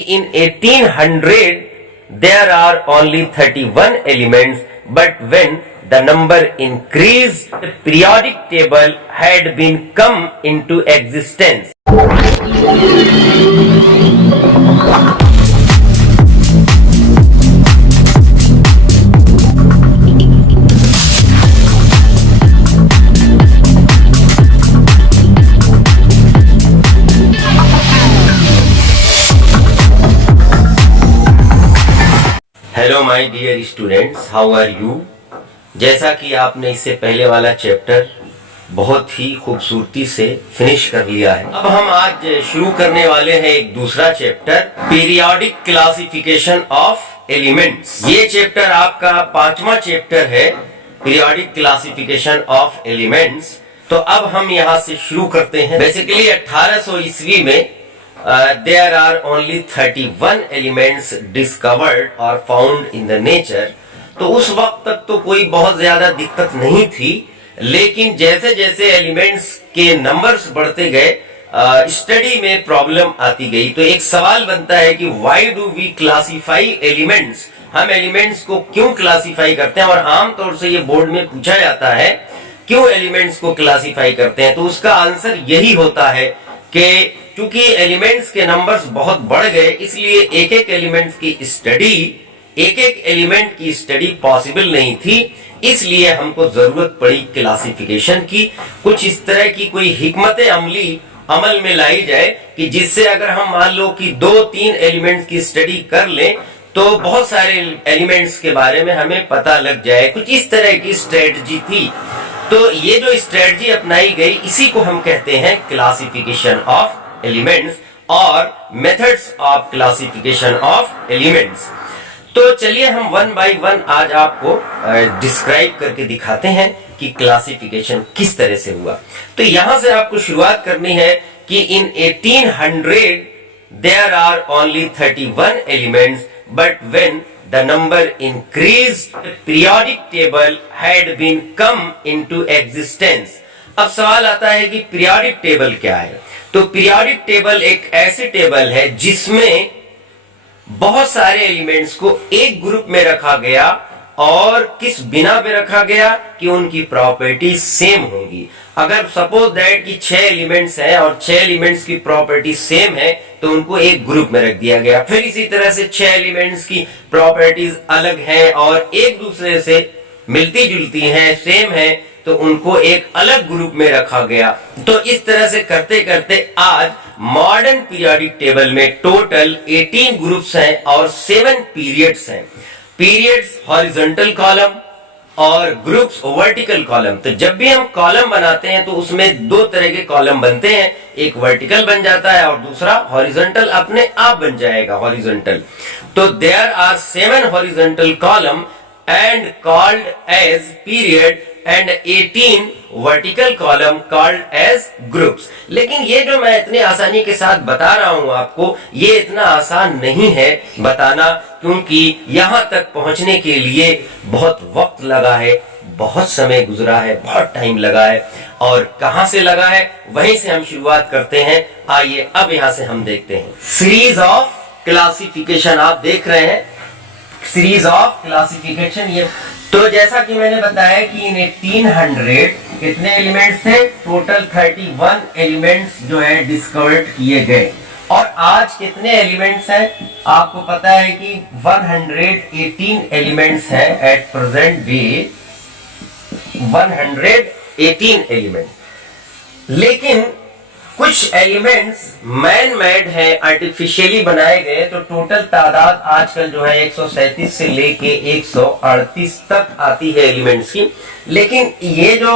In 1800, there are only 31 elements, but when the number increased, the periodic table had been come into existence. Hello my dear students, how are you. जैसा कि आपने इससे पहले वाला chapter बहुत ही खूबसूरती से फिनिश कर लिया है, अब हम आज शुरू करने वाले हैं एक दूसरा chapter, periodic classification of elements. ये चैप्टर आपका 5वां चैप्टर है, पीरियोडिक क्लासिफिकेशन ऑफ एलिमेंट्स। तो अब हम यहाँ से शुरू करते हैं। बेसिकली 1800 ईस्वी में there are only 31 elements discovered or found in the nature। तो उस वक्त तक तो कोई बहुत ज्यादा दिक्कत नहीं थी, लेकिन जैसे जैसे एलिमेंट्स के नंबर्स बढ़ते गए स्टडी में प्रॉब्लम आती गई। तो एक सवाल बनता है कि why do we classify elements, हम एलिमेंट्स को क्यों क्लासिफाई करते हैं। और आमतौर से ये बोर्ड में पूछा जाता है क्यों एलिमेंट्स को क्लासिफाई करते हैं। तो उसका आंसर यही होता है कि क्योंकि एलिमेंट्स के नंबर्स बहुत बढ़ गए, इसलिए एक एक एलिमेंट्स की स्टडी, एक एक एलिमेंट की स्टडी पॉसिबल नहीं थी, इसलिए हमको जरूरत पड़ी क्लासिफिकेशन की। कुछ इस तरह की कोई हिकमत अमली अमल में लाई जाए कि जिससे अगर हम मान लो कि 2-3 एलिमेंट्स की स्टडी कर लें तो बहुत सारे एलिमेंट्स के बारे में हमें पता लग जाए। कुछ इस तरह की स्ट्रेटजी थी। तो ये जो स्ट्रेटजी अपनाई गई, इसी को हम कहते हैं क्लासिफिकेशन ऑफ एलिमेंट्स और methods of classification of elements. तो चलिए हम वन बाय वन आज आपको डिस्क्राइब करके दिखाते हैं कि क्लासिफिकेशन किस तरह से हुआ। तो यहां से आपको शुरुआत करनी है कि इन 1800 there are only 31 elements, but when the number increased, the periodic table had been come into existence। अब सवाल आता है कि पीरियोडिक टेबल क्या है। तो पीरियोडिक टेबल एक ऐसी टेबल है जिसमें बहुत सारे एलिमेंट्स को एक ग्रुप में रखा गया, और किस बिना पे रखा गया कि उनकी प्रॉपर्टी सेम होंगी। अगर सपोज दैट कि 6 एलिमेंट्स हैं और 6 एलिमेंट्स की प्रॉपर्टी सेम है तो उनको एक ग्रुप में रख दिया गया। फिर इसी तरह से 6 एलिमेंट्स की प्रॉपर्टीज अलग हैं और एक दूसरे से मिलती जुलती हैं, सेम है, तो उनको एक अलग ग्रुप में रखा गया। तो इस तरह से करते करते आज मॉडर्न पीरियोडिक टेबल में टोटल 18 ग्रुप्स हैं और 7 पीरियड्स हैं। पीरियड्स हॉरिजॉन्टल कॉलम और ग्रुप्स वर्टिकल कॉलम। तो जब भी हम कॉलम बनाते हैं तो उसमें 2 तरह के कॉलम बनते हैं, एक वर्टिकल बन जाता है और दूसरा हॉरिजॉन्टल अपने आप बन जाएगा, हॉरिजॉन्टल। तो there are 7 horizontal column and called as period and 18 vertical column called as groups। लेकिन ये जो मैं इतनी आसानी के साथ बता रहा हूं आपको, ये इतना आसान नहीं है बताना, क्योंकि यहां तक पहुंचने के लिए बहुत वक्त लगा है, बहुत समय गुजरा है, बहुत टाइम लगा है। और कहां से लगा है वहीं से हम शुरुआत करते हैं। आइए अब यहां से हम देखते हैं सीरीज ऑफ क्लासिफिकेशन। आप देख रहे हैं सीरीज ऑफ क्लासिफिकेशन। ये तो जैसा कि मैंने बताया कि इन 1800 कितने एलिमेंट्स थे, टोटल 31 एलिमेंट्स जो है डिस्कवर्ड किए गए। और आज कितने एलिमेंट्स हैं, आपको पता है कि 118 एलिमेंट्स हैं एट प्रेजेंट डे, 118 एलिमेंट। लेकिन कुछ एलिमेंट्स मैन मेड है, आर्टिफिशियली बनाए गए। तो टोटल तादाद आजकल जो है 137 से लेके 138 तक आती है एलिमेंट्स की। लेकिन ये जो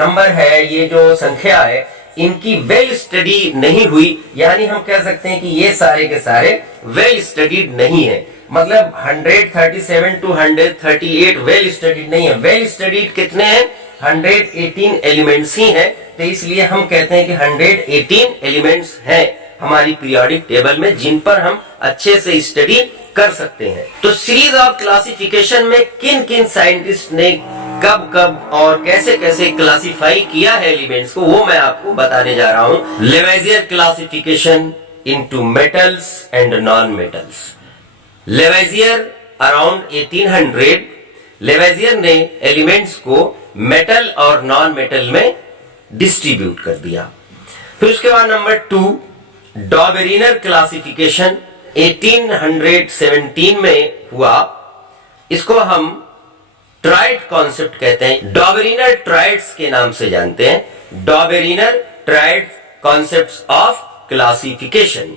नंबर है, ये जो संख्या है, इनकी वेल स्टडी नहीं हुई। यानी हम कह सकते हैं कि ये सारे के सारे वेल स्टडीड नहीं है। मतलब 137 to 138 वेल स्टडीड नहीं है। वेल स्टडीड कितने हैं, 118 एलिमेंट्स ही हैं। तो इसलिए हम कहते हैं कि 118 एलिमेंट्स हैं हमारी पीरियोडिक टेबल में, जिन पर हम अच्छे से स्टडी कर सकते हैं। तो सीरीज ऑफ क्लासिफिकेशन में किन किन साइंटिस्ट ने कब कब और कैसे कैसे क्लासिफाई किया है एलिमेंट्स को, वो मैं आपको बताने जा रहा हूं। Lavoisier classification, into metals and non-metals. Lavoisier around 1800 Lavoisier ने एलिमेंट्स को मेटल और नॉन मेटल में डिस्ट्रीब्यूट कर दिया। फिर उसके बाद नंबर 2 डॉबेरिनर क्लासिफिकेशन 1817 में हुआ। इसको हम ट्राइड कॉन्सेप्ट कहते हैं, डॉबेरिनर ट्राइड्स के नाम से जानते हैं। डॉबेरिनर ट्राइड कॉन्सेप्ट्स ऑफ क्लासिफिकेशन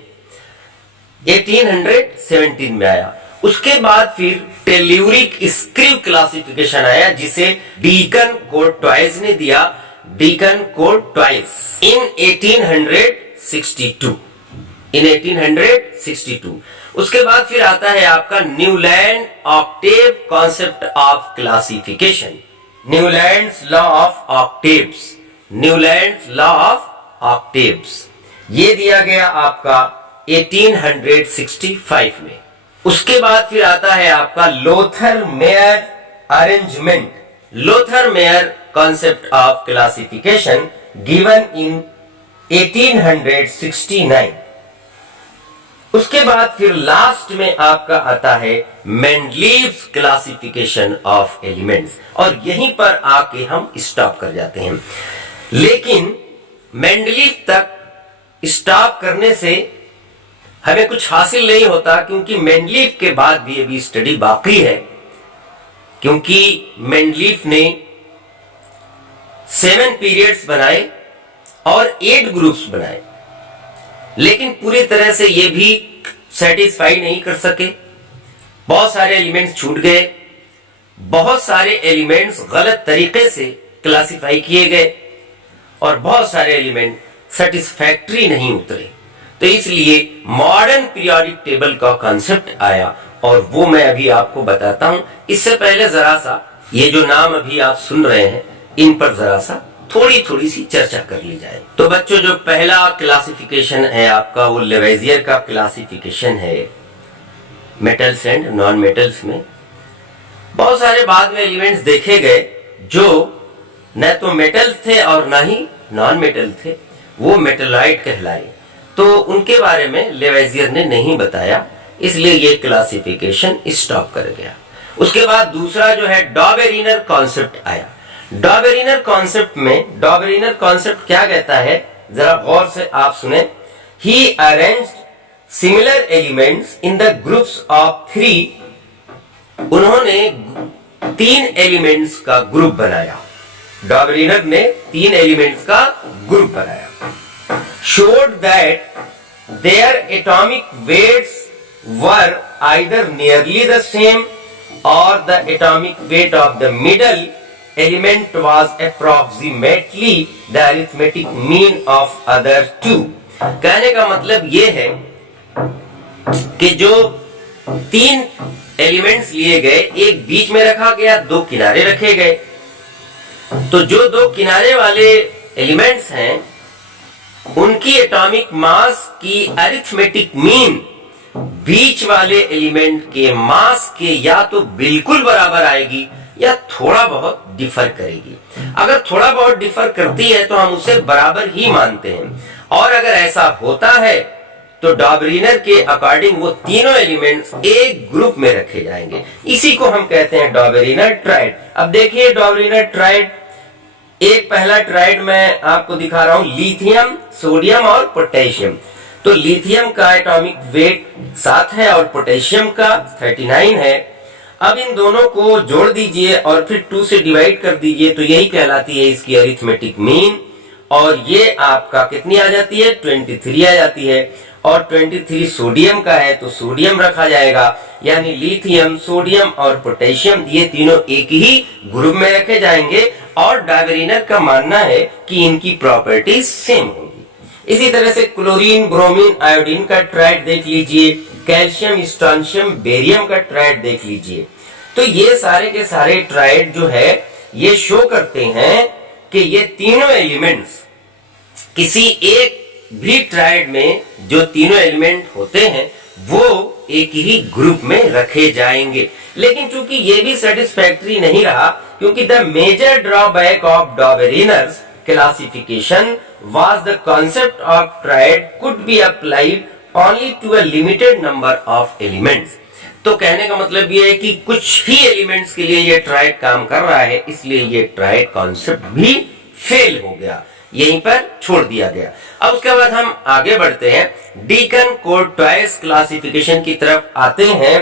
1817 में आया। उसके बाद फिर टेल्यूरिक स्क्रिव क्लासिफिकेशन आया, जिसे डीकन कोर्टवाइज ने दिया, डीकन कोर्टवाइज इन 1862। उसके बाद फिर आता है आपका Newland octave concept of classification, Newlands law of octaves, Newlands law of octaves, ये दिया गया आपका 1865 में। उसके बाद फिर आता है आपका Lothar Meyer arrangement, Lothar Meyer concept of classification given in 1869। उसके बाद फिर लास्ट में आपका आता है मेंडलीव्स क्लासिफिकेशन ऑफ एलिमेंट्स, और यहीं पर आके हम स्टॉप कर जाते हैं। लेकिन मेंडलीव तक स्टॉप करने से हमें कुछ हासिल नहीं होता, क्योंकि मेंडलीव के बाद भी अभी स्टडी बाकी है, क्योंकि मेंडलीव ने 7 पीरियड्स बनाए और 8 ग्रुप्स बनाए, लेकिन पूरी तरह से ये भी सेटिस्फाई नहीं कर सके। बहुत सारे एलिमेंट्स छूट गए, बहुत सारे एलिमेंट्स गलत तरीके से क्लासिफाई किए गए, और बहुत सारे एलिमेंट सेटिस्फैक्टरी नहीं उतरे। तो इसलिए मॉडर्न पीरियोडिक टेबल का कॉन्सेप्ट आया, और वो मैं अभी आपको बताता हूं। इससे पहले जरा सा ये जो नाम अभी आप सुन रहे हैं, इन पर जरा सा थोड़ी सी चर्चा कर ली जाए। तो बच्चों, जो पहला क्लासिफिकेशन है आपका, वो लेवेजियर का क्लासिफिकेशन है मेटल्स एंड नॉन मेटल्स में। बहुत सारे बाद में एलिमेंट्स देखे गए जो न तो मेटल्स थे और न ही नॉन मेटल थे, वो मेटलाइट कहलाए, तो उनके बारे में लेवेजियर ने नहीं बताया, इसलिए ये क्लासिफिकेशन स्टॉप कर गया। उसके बाद दूसरा जो है डॉबेरिनर कॉन्सेप्ट आया। डॉबेरिनर कॉन्सेप्ट में, डॉबेरिनर कॉन्सेप्ट क्या कहता है, जरा गौर से आप सुने। He arranged similar elements in the groups of 3। उन्होंने 3 एलिमेंट्स का ग्रुप बनाया। डॉबेरिनर ने 3 एलिमेंट्स का ग्रुप बनाया। showed that their atomic weights were either nearly the same or the atomic weight of the middle element was approximately the arithmetic mean of other two। कहने का मतलब ये है कि जो 3 एलिमेंट्स लिए गए, एक बीच में रखा गया, 2 किनारे रखे गए। तो जो 2 किनारे वाले एलिमेंट्स हैं, उनकी एटॉमिक मास की अरिथमेटिक मीन बीच वाले एलिमेंट के मास के या तो बिल्कुल बराबर आएगी या थोड़ा बहुत डिफर करेगी। अगर थोड़ा बहुत डिफर करती है तो हम उसे बराबर ही मानते हैं, और अगर ऐसा होता है तो डॉबेरिनर के अकॉर्डिंग वो तीनों एलिमेंट्स एक ग्रुप में रखे जाएंगे। इसी को हम कहते हैं डॉबेरिनर ट्राइड। अब देखिए डॉबेरिनर ट्राइड, एक पहला ट्राइड मैं आपको दिखा रहा हूं, लिथियम, सोडियम और पोटेशियम। तो लिथियम का एटॉमिक वेट 7 है और पोटेशियम का 39 है। अब इन दोनों को जोड़ दीजिए और फिर 2 से डिवाइड कर दीजिए, तो यही कहलाती है इसकी अरिथमेटिक मीन, और ये आपका कितनी आ जाती है, 23 आ जाती है। और 23 सोडियम का है तो सोडियम रखा जाएगा, यानी लिथियम, सोडियम और पोटेशियम ये तीनों एक ही ग्रुप में रखे जाएंगे, और डॉबेरिनर का मानना है कि इनकी प्रॉपर्टीज सेम होंगी। इसी तरह से क्लोरीन, ब्रोमीन, आयोडीन का ट्राइड देख लीजिए, कैल्शियम, स्ट्रोंशियम, बेरियम का ट्राइड देख लीजिए। तो ये सारे के सारे ट्राइड जो है ये शो करते हैं कि ये तीनों एलिमेंट्स किसी एक भी ट्राइड में जो तीनों एलिमेंट होते हैं वो एक ही ग्रुप में रखे जाएंगे। लेकिन चूंकि ये भी सेटिस्फैक्टरी नहीं रहा, क्योंकि the major drawback of Dobereiner's classification was the concept of triad could be applied only to a limited number of elements। तो कहने का मतलब ये है कि कुछ ही एलिमेंट्स के लिए ये ट्रायड काम कर रहा है, इसलिए ये ट्रायड कॉन्सेप्ट भी फेल हो गया, यहीं पर छोड़ दिया गया। अब उसके बाद हम आगे बढ़ते हैं, डीकन कोर्टवाइस क्लासिफिकेशन की तरफ आते हैं,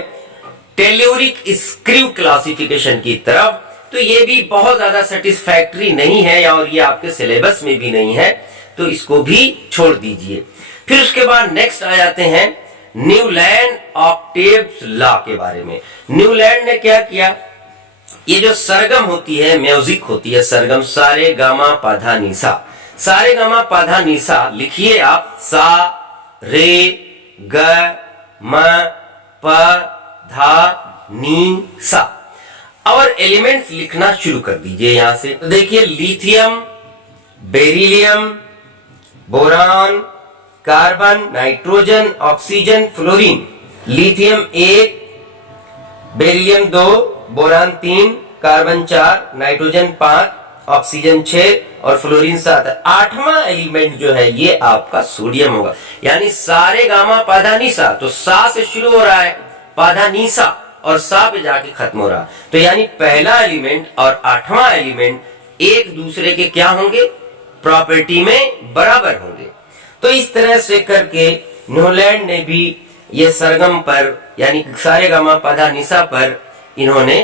टेल्यूरिक स्क्रू क्लासिफिकेशन की तरफ। तो ये भी बहुत ज्यादा सेटिस्फैक्टरी नहीं है और ये आपके सिलेबस में भी नहीं है, तो इसको भी छोड़ दीजिए। फिर उसके बाद नेक्स्ट आ जाते हैं न्यूलैंड ऑक्टेव्स लॉ के बारे में। न्यूलैंड ने क्या किया, ये जो सरगम होती है, म्यूजिक होती है सरगम, सारे गामा पाधा निसा, सारे गामा पाधा निसा लिखिए आप, सा रे ग म प धा नी सा, और एलिमेंट्स लिखना शुरू कर दीजिए यहां से। तो देखिए lithium, beryllium, boron, carbon, nitrogen, oxygen, fluorine. Lithium 1, beryllium 2, boron 3, carbon 4, nitrogen 5, oxygen 6 और फ्लोरीन 7। आठवां एलिमेंट जो है ये आपका सोडियम होगा, यानी सारे गामा पाधा निसा, तो सा से शुरू हो रहा है, पाधा निसा और सा पे जाके खत्म हो रहा, तो यानी पहला एलिमेंट और आठवां एलिमेंट एक दूसरे के क्या होंगे, प्रॉपर्टी में बराबर होंगे। तो इस तरह से करके न्यूलैंड ने भी ये सरगम पर यानी सारे गामा पाधा निसा पर इन्होंने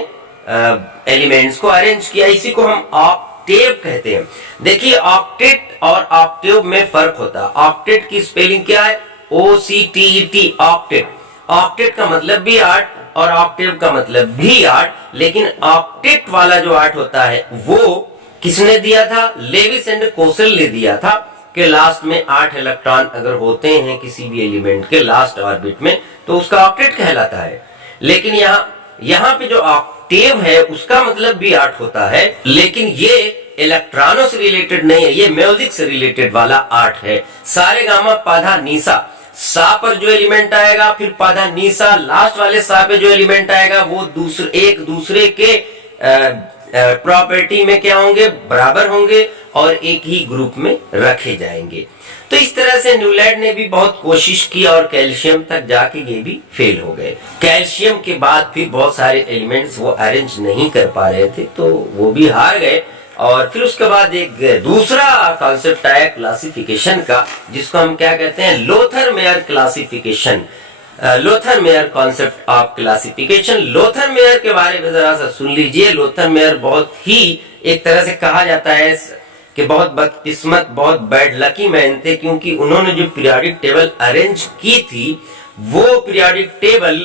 एलिमेंट्स को अरेंज किया, इसी को हम ऑक्टेव कहते हैं। देखिए ऑक्टेट और ऑक्टेव में फर्क होता है। ऑक्टेट की स्पेलिंग क्या है, OCTET, ऑक्टेट। ऑक्टेट का मतलब भी 8 और ऑक्टेव का मतलब भी 8, लेकिन ऑक्टेट वाला जो 8 होता है वो किसने दिया था, लेविस एंड कोसेल ने दिया था कि लास्ट में 8 इलेक्ट्रॉन अगर होते हैं किसी भी एलिमेंट के लास्ट ऑर्बिट में तो उसका ऑक्टेट कहलाता है। लेकिन यहाँ पे जो ऑक्टेव है उसका मतलब भी 8 होता है, लेकिन ये इलेक्ट्रॉनों से रिलेटेड नहीं है, ये म्यूजिक से रिलेटेड वाला 8 है। सारे गामा पाधा निसा, सा पर जो एलिमेंट आएगा, फिर पाधा निसा, लास्ट वाले सा पे जो एलिमेंट आएगा वो एक दूसरे के प्रॉपर्टी में क्या होंगे, बराबर होंगे और एक ही ग्रुप में रखे जाएंगे। तो इस तरह से न्यूलैंड ने भी बहुत कोशिश की और कैल्शियम तक जाके ये भी फेल हो गए। कैल्शियम के बाद फिर बहुत सारे एलिमेंट्स वो अरेंज नहीं कर पा रहे थे, तो वो भी हार गए। और फिर उसके बाद एक दूसरा कॉन्सेप्ट आया क्लासिफिकेशन का, जिसको हम क्या कहते हैं, Lothar Meyer classification, Lothar Meyer concept of classification. Lothar Meyer के बारे में जरा सा सुन लीजिए। लोथर मेयर बहुत ही एक तरह से कहा जाता है कि बहुत बदकिस्मत, बहुत बैड लकी मैन थे, क्योंकि उन्होंने जो पीरियोडिक टेबल अरेंज की थी वो पीरियोडिक टेबल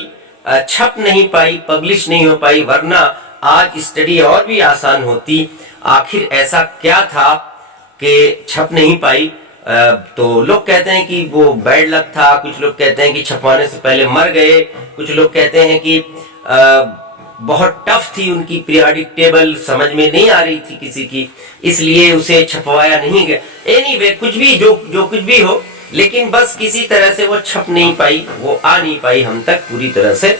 छप नहीं पाई, पब्लिश नहीं हो पाई, वरना आज स्टडी और भी आसान होती। आखिर ऐसा क्या था कि छप नहीं पाई? तो लोग कहते हैं कि वो बैड लक था, कुछ लोग कहते हैं कि छपवाने से पहले मर गए, कुछ लोग कहते हैं कि बहुत टफ थी उनकी पीरियोडिक टेबल, समझ में नहीं आ रही थी किसी की, इसलिए उसे छपवाया नहीं गया। एनीवे कुछ भी जो कुछ भी हो, लेकिन बस किसी तरह से वो छप नहीं पाई, वो आ नहीं पाई हम तक पूरी तरह से,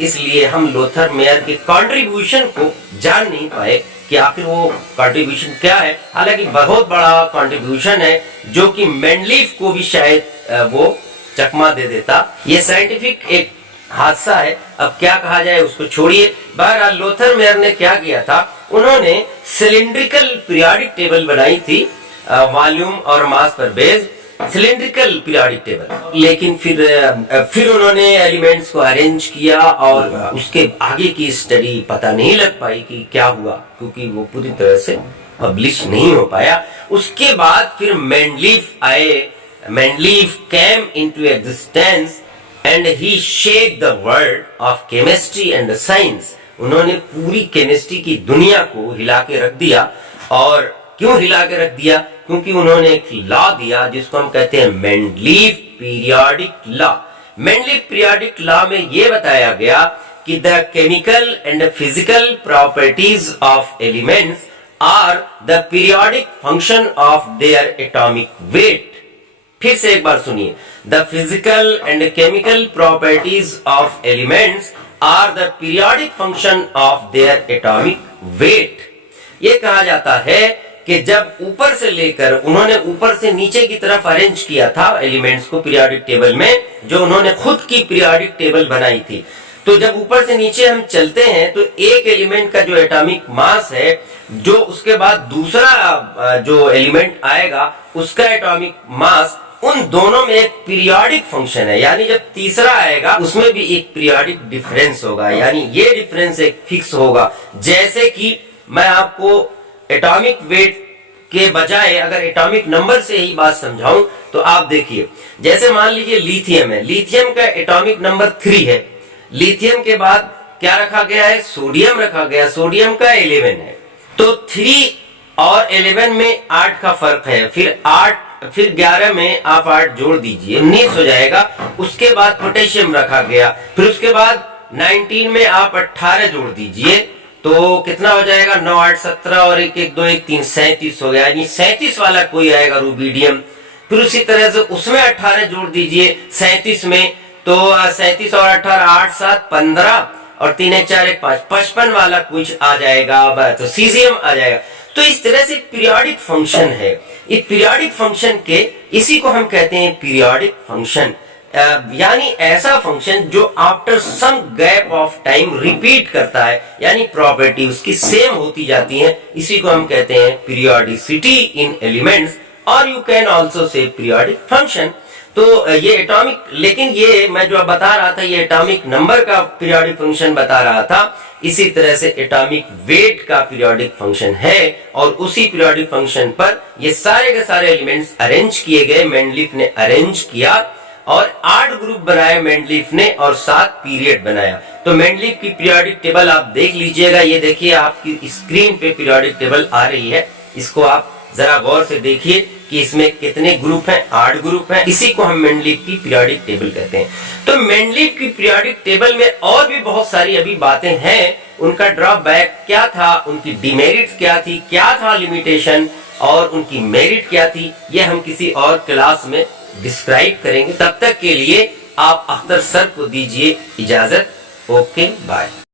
इसलिए हम लोथर मेयर के कंट्रीब्यूशन को जान नहीं पाए कि आखिर वो कंट्रीब्यूशन क्या है। हालांकि बहुत बड़ा कंट्रीब्यूशन है जो कि मेंडलीफ को भी शायद वो चकमा दे देता। ये साइंटिफिक एक हादसा है, अब क्या कहा जाए उसको छोड़िए। बहरहाल लोथर मेयर ने क्या किया था, उन्होंने सिलिंड्रिकल पीरियोडिक टेबल बनाई थी, वॉल्यूम और मास पर बेस्ड सिलिंड्रिकल पीरियोडिक टेबल। लेकिन फिर उन्होंने एलिमेंट्स को अरेंज किया और उसके आगे की स्टडी पता नहीं लग पाई कि क्या हुआ, क्योंकि वो पूरी तरह से पब्लिश नहीं हो पाया। उसके बाद फिर मेंडलीफ आए, Mendeleev came into existence and he shake the world of chemistry and science. उन्होंने पूरी केमिस्ट्री की दुनिया को हिला के रख दिया। और क्यों हिला के रख दिया? क्योंकि उन्होंने एक लॉ दिया जिसको हम कहते हैं Mendeleev periodic law. Mendeleev periodic law में यह बताया गया कि the chemical and physical properties of elements are the periodic function of their atomic weight. फिर से एक बार सुनिए, the physical and chemical properties of elements are the periodic function of their atomic weight. ये कहा जाता है कि जब ऊपर से लेकर उन्होंने ऊपर से नीचे की तरफ अरेंज किया था एलिमेंट्स को पीरियोडिक टेबल में, जो उन्होंने खुद की पीरियोडिक टेबल बनाई थी, तो जब ऊपर से नीचे हम चलते हैं तो एक एलिमेंट का जो एटॉमिक मास है, जो उसके बाद दूसरा जो एलिमेंट आएगा उसका एटॉमिक मास, उन दोनों में एक पीरियोडिक फंक्शन है। यानी जब तीसरा आएगा उसमें भी एक पीरियोडिक डिफरेंस होगा, यानी ये डिफरेंस एक फिक्स होगा। जैसे कि मैं आपको एटॉमिक वेट के बजाय अगर एटॉमिक नंबर से ही बात समझाऊं तो आप देखिए, जैसे मान लीजिए लिथियम है, लिथियम का एटॉमिक नंबर 3 है, लिथियम के बाद क्या रखा गया है, सोडियम रखा गया, सोडियम का 11 है, तो 3 और 11 में 8 का फर्क है, फिर 11 में आप 8 जोड़ दीजिए 19 हो जाएगा। उसके बाद पोटेशियम रखा गया, फिर उसके बाद 19 में आप 18 जोड़ दीजिए तो कितना हो जाएगा, 9 8 17 और 1 1 2 1 3 37 हो गया, यानी 37 वाला कोई आएगा रूबीडियम। फिर उसी तरह से उसमें 18 जोड़ दीजिए 37 में, तो 37 और 18 8 7 15 और 3 1 4 1 5 55 वाला कुछ आ जाएगा, तो सीजियम आ जाएगा। तो इस तरह से पीरियोडिक फंक्शन है। इस पीरियोडिक फंक्शन के इसी को हम कहते हैं पीरियोडिक फंक्शन, यानी ऐसा फंक्शन जो after some gap of time repeat करता है, यानी प्रॉपर्टी उसकी सेम होती जाती है, इसी को हम कहते हैं पीरियोडिसिटी इन एलिमेंट्स, और you can also say periodic function. तो ये एटॉमिक, लेकिन ये मैं जो बता रहा था ये एटॉमिक नंबर का पीरियोडिक फंक्शन बता रहा था, इसी तरह से एटॉमिक वेट का पीरियोडिक फंक्शन है, और उसी पीरियोडिक फंक्शन पर ये सारे के सारे एलिमेंट्स अरेंज किए गए, मेंडलीफ ने अरेंज किया और 8 ग्रुप बनाए मेंडलीफ ने और 7 पीरियड बनाया। तो मेंडलीफ की पीरियोडिक टेबल आप देख लीजिएगा, ये देखिए आपकी स्क्रीन पे पीरियोडिक टेबल आ रही है, इसको आप जरा गौर से देखिए कि इसमें कितने ग्रुप हैं, 8 ग्रुप हैं, इसी को हम मेंडलीफ की पीरियोडिक टेबल कहते हैं। तो मेंडलीफ की पीरियोडिक टेबल में और भी बहुत सारी अभी बातें हैं, उनका ड्रॉबैक क्या था, उनकी डिमेरिट्स क्या थी, क्या था लिमिटेशन, और उनकी मेरिट क्या थी, ये हम किसी और क्लास में डिस्क्राइब करेंगे। तब तक के लिए आप अख्तर सर को दीजिए इजाजत। Okay bye.